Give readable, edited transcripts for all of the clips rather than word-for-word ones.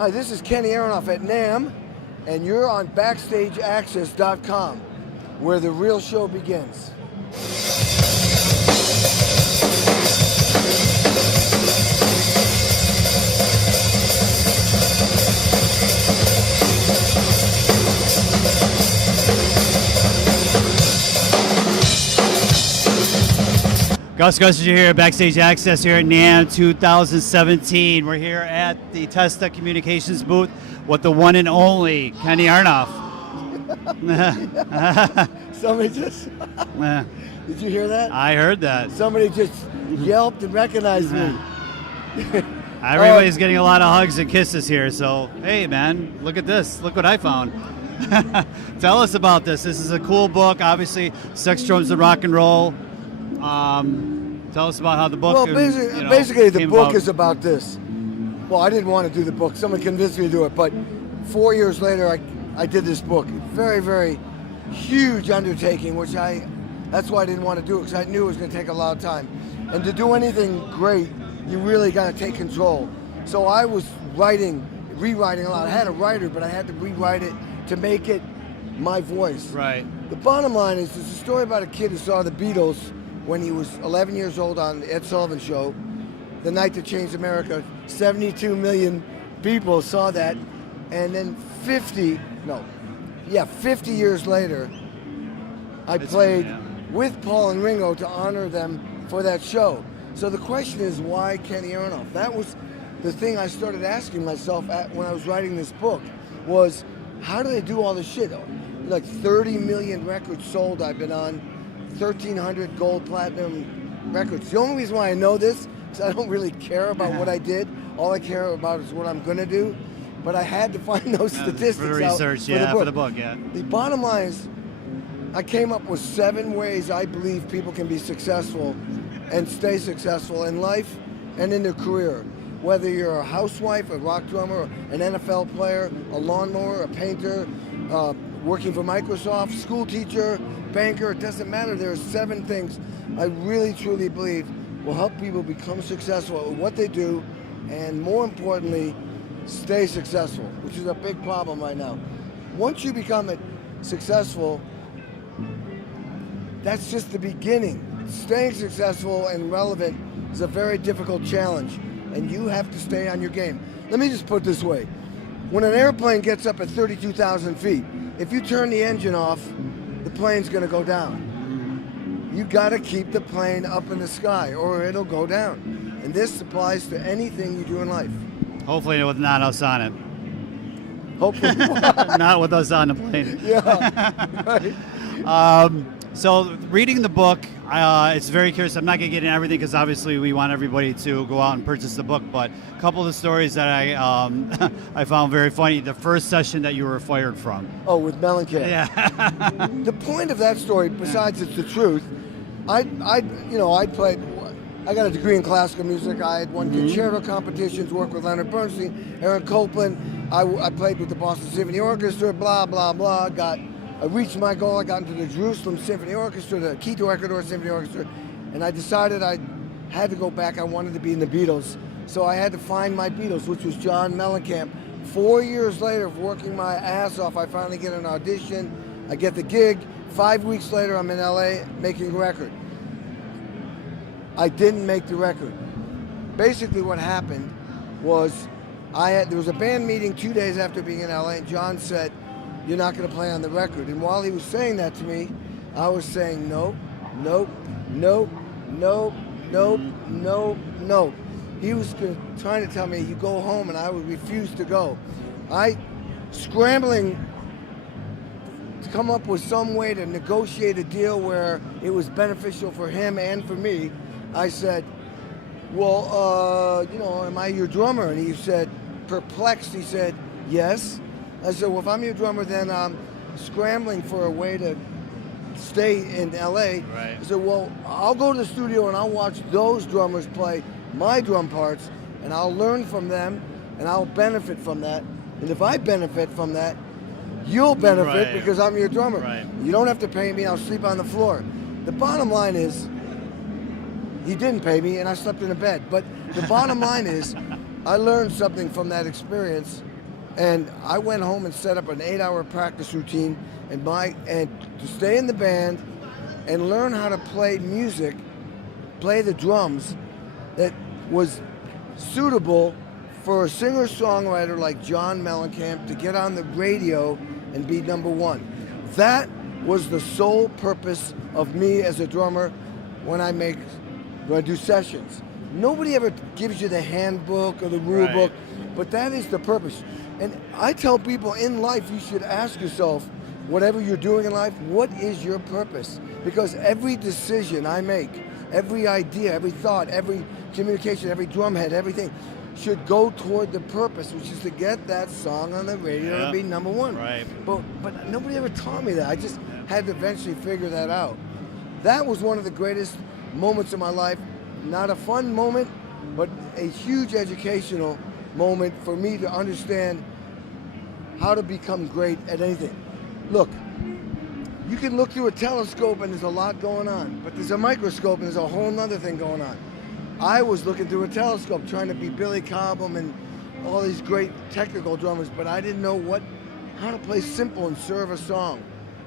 Hi, this is Kenny Aronoff at NAMM, and you're on BackstageAxxess.com, where the real show begins. Gus Gussinger here at Backstage Access here at NAMM 2017. We're here at the Testa Communications Booth with the one and only Kenny Aronoff. Somebody just... Did you hear that? I heard that. Somebody just yelped and recognized me. Everybody's getting a lot of hugs and kisses here, so hey man, look at this. Look what I found. Tell us about this. This is a cool book, obviously, Sex, Drums, and Rock and Roll. Tell us about how the book. Well, basically the book about. is about this. Well, I didn't want to do the book. Someone convinced me to do it, but 4 years later, I did this book. Very, very huge undertaking, which that's why I didn't want to do it, because I knew it was going to take a lot of time. And to do anything great, you really got to take control. So I was rewriting a lot. I had a writer, but I had to rewrite it to make it my voice. Right. The bottom line is, it's a story about a kid who saw the Beatles when he was 11 years old on the Ed Sullivan Show, the night that changed America. 72 million people saw that, and then 50 years later, I played with Paul and Ringo to honor them for that show. So the question is, why Kenny Aronoff? That was the thing I started asking myself when I was writing this book, was how do they do all this shit? Like 30 million records sold I've been on, 1,300 gold, platinum records. The only reason why I know this is I don't really care about what I did. All I care about is what I'm going to do. But I had to find those statistics for the research, for the book. The bottom line is, I came up with 7 ways I believe people can be successful and stay successful in life and in their career. Whether you're a housewife, a rock drummer, an NFL player, a lawnmower, a painter, working for Microsoft, school teacher, banker, it doesn't matter. There are 7 things I really truly believe will help people become successful at what they do, and more importantly, stay successful, which is a big problem right now. Once you become successful, that's just the beginning. Staying successful and relevant is a very difficult challenge, and you have to stay on your game. Let me just put it this way. When an airplane gets up at 32,000 feet, if you turn the engine off, the plane's going to go down. You got to keep the plane up in the sky or it'll go down. And this applies to anything you do in life. Hopefully with not us on it. Hopefully. Not with us on the plane. Yeah, right. So reading the book, it's very curious. I'm not going to get into everything because obviously we want everybody to go out and purchase the book, but a couple of the stories that I found very funny. The first session that you were fired from. Oh, with Mellencamp. Yeah. The point of that story, besides it's the truth, I got a degree in classical music. I had won concerto competitions, worked with Leonard Bernstein, Aaron Copland. I played with the Boston Symphony Orchestra, blah, blah, blah. I reached my goal. I got into the Jerusalem Symphony Orchestra, the Quito Ecuador Symphony Orchestra, and I decided I had to go back. I wanted to be in the Beatles. So I had to find my Beatles, which was John Mellencamp. 4 years later of working my ass off, I finally get an audition. I get the gig. 5 weeks later, I'm in LA making a record. I didn't make the record. Basically what happened was there was a band meeting 2 days after being in LA, and John said, "You're not going to play on the record." And while he was saying that to me, I was saying no, nope, nope, nope, nope, nope, nope. He was trying to tell me, you go home, and I would refuse to go. Scrambling to come up with some way to negotiate a deal where it was beneficial for him and for me, I said, well, am I your drummer? And he said, perplexed, he said, yes. I said, well, if I'm your drummer, then I'm scrambling for a way to stay in LA. Right. I said, well, I'll go to the studio and I'll watch those drummers play my drum parts, and I'll learn from them, and I'll benefit from that. And if I benefit from that, you'll benefit because I'm your drummer. Right. You don't have to pay me, I'll sleep on the floor. The bottom line is, he didn't pay me and I slept in a bed. But the bottom line is, I learned something from that experience, and I went home and set up an 8-hour practice routine and to stay in the band and learn how to play music, play the drums that was suitable for a singer-songwriter like John Mellencamp to get on the radio and be #1. That was the sole purpose of me as a drummer when I do sessions. Nobody ever gives you the handbook or the rule book, but that is the purpose. And I tell people in life, you should ask yourself, whatever you're doing in life, what is your purpose? Because every decision I make, every idea, every thought, every communication, every drum head, everything should go toward the purpose, which is to get that song on the radio and be #1. Right. But nobody ever taught me that. I just had to eventually figure that out. That was one of the greatest moments of my life. Not a fun moment, but a huge educational moment for me to understand how to become great at anything. Look, you can look through a telescope and there's a lot going on, but there's a microscope and there's a whole nother thing going on. I was looking through a telescope trying to be Billy Cobham and all these great technical drummers, but I didn't know how to play simple and serve a song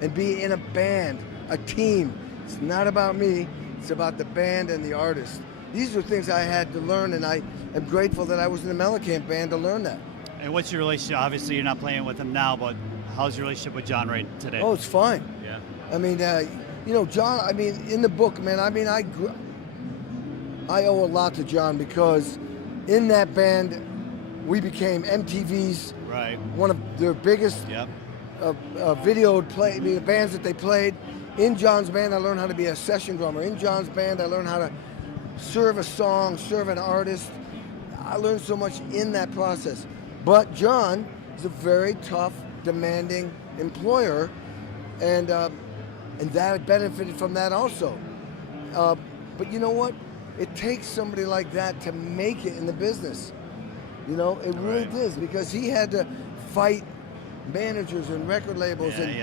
and be in a band, a team. It's not about me, it's about the band and the artist. These are things I had to learn, and I am grateful that I was in the Mellencamp band to learn that. And what's your relationship? Obviously, you're not playing with him now, but how's your relationship with John right today? Oh, it's fine. Yeah. I mean, John, in the book, man, I owe a lot to John because in that band, we became MTV's one of their biggest videoed bands that they played. In John's band, I learned how to be a session drummer. In John's band, I learned how to serve a song, serve an artist. I learned so much in that process. But John is a very tough, demanding employer, and that benefited from that also. But you know what? It takes somebody like that to make it in the business. You know, it really does, because he had to fight managers and record labels and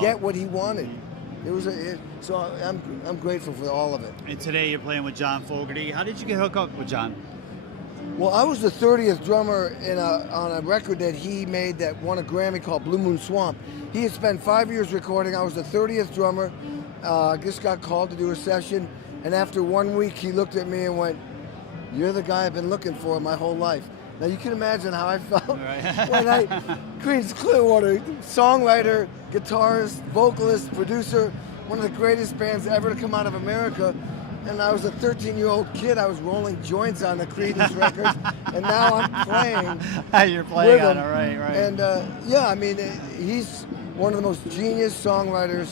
get what he wanted. So I'm grateful for all of it. And today you're playing with John Fogerty. How did you get hooked up with John? Well, I was the 30th drummer on a record that he made that won a Grammy called Blue Moon Swamp. He had spent 5 years recording. I was the 30th drummer. I just got called to do a session, and after 1 week, he looked at me and went, "You're the guy I've been looking for my whole life." Now you can imagine how I felt when Creedence Clearwater, songwriter, guitarist, vocalist, producer, one of the greatest bands ever to come out of America. And I was a 13-year-old kid. I was rolling joints on the Creedence records, and now I'm playing. You're playing with on him. it, right. And he's one of the most genius songwriters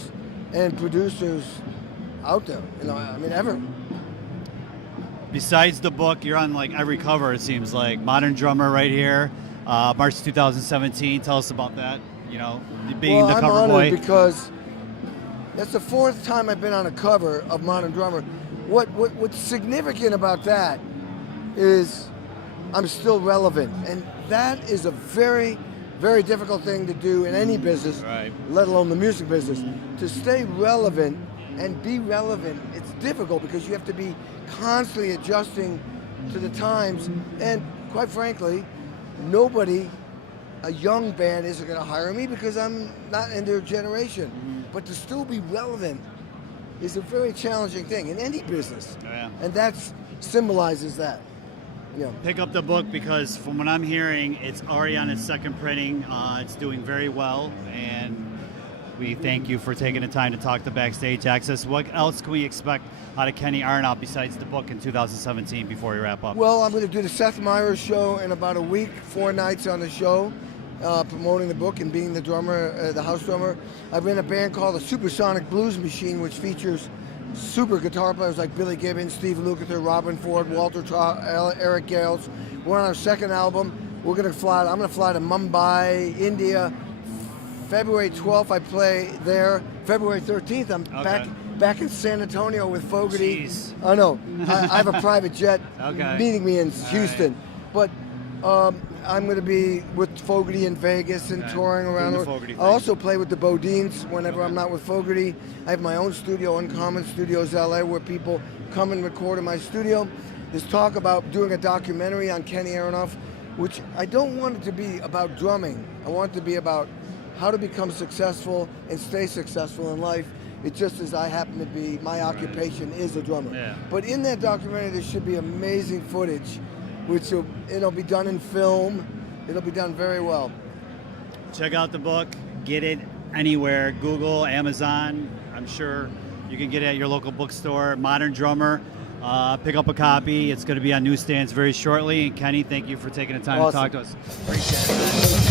and producers out there. Ever. Besides the book, you're on like every cover, it seems like. Modern Drummer right here, March 2017. Tell us about that, being the cover boy. I'm honored because that's the 4th time I've been on a cover of Modern Drummer. What's significant about that is I'm still relevant, and that is a very, very difficult thing to do in any business, let alone the music business. To stay relevant and be relevant, it's difficult because you have to be constantly adjusting to the times, and quite frankly, a young band isn't going to hire me because I'm not in their generation. But to still be relevant is a very challenging thing in any business. And that symbolizes that. Pick up the book because from what I'm hearing, it's already on its 2nd printing. It's doing very well, and we thank you for taking the time to talk to Backstage Access. What else can we expect out of Kenny Aronoff besides the book in 2017 before we wrap up? Well, I'm going to do the Seth Meyers show in about a week, 4 nights on the show, promoting the book and being the drummer, the house drummer. I've been in a band called the Supersonic Blues Machine, which features super guitar players like Billy Gibbons, Steve Lukather, Robin Ford, Walter Trout, Eric Gales. We're on our 2nd album. I'm going to fly to Mumbai, India. February 12th, I play there. February 13th, I'm back in San Antonio with Fogerty. Jeez. I know. I have a private jet meeting me in Houston. But I'm going to be with Fogerty in Vegas and touring around. I also play with the Bodines whenever I'm not with Fogerty. I have my own studio, Uncommon Studios LA, where people come and record in my studio. There's talk about doing a documentary on Kenny Aronoff, which I don't want it to be about drumming. I want it to be about how to become successful and stay successful in life. It just as I happen to be, my occupation is a drummer. Yeah. But in that documentary, there should be amazing footage, which it'll be done in film. It'll be done very well. Check out the book. Get it anywhere. Google, Amazon. I'm sure you can get it at your local bookstore. Modern Drummer. Pick up a copy. It's going to be on newsstands very shortly. And Kenny, thank you for taking the time to talk to us. Appreciate it.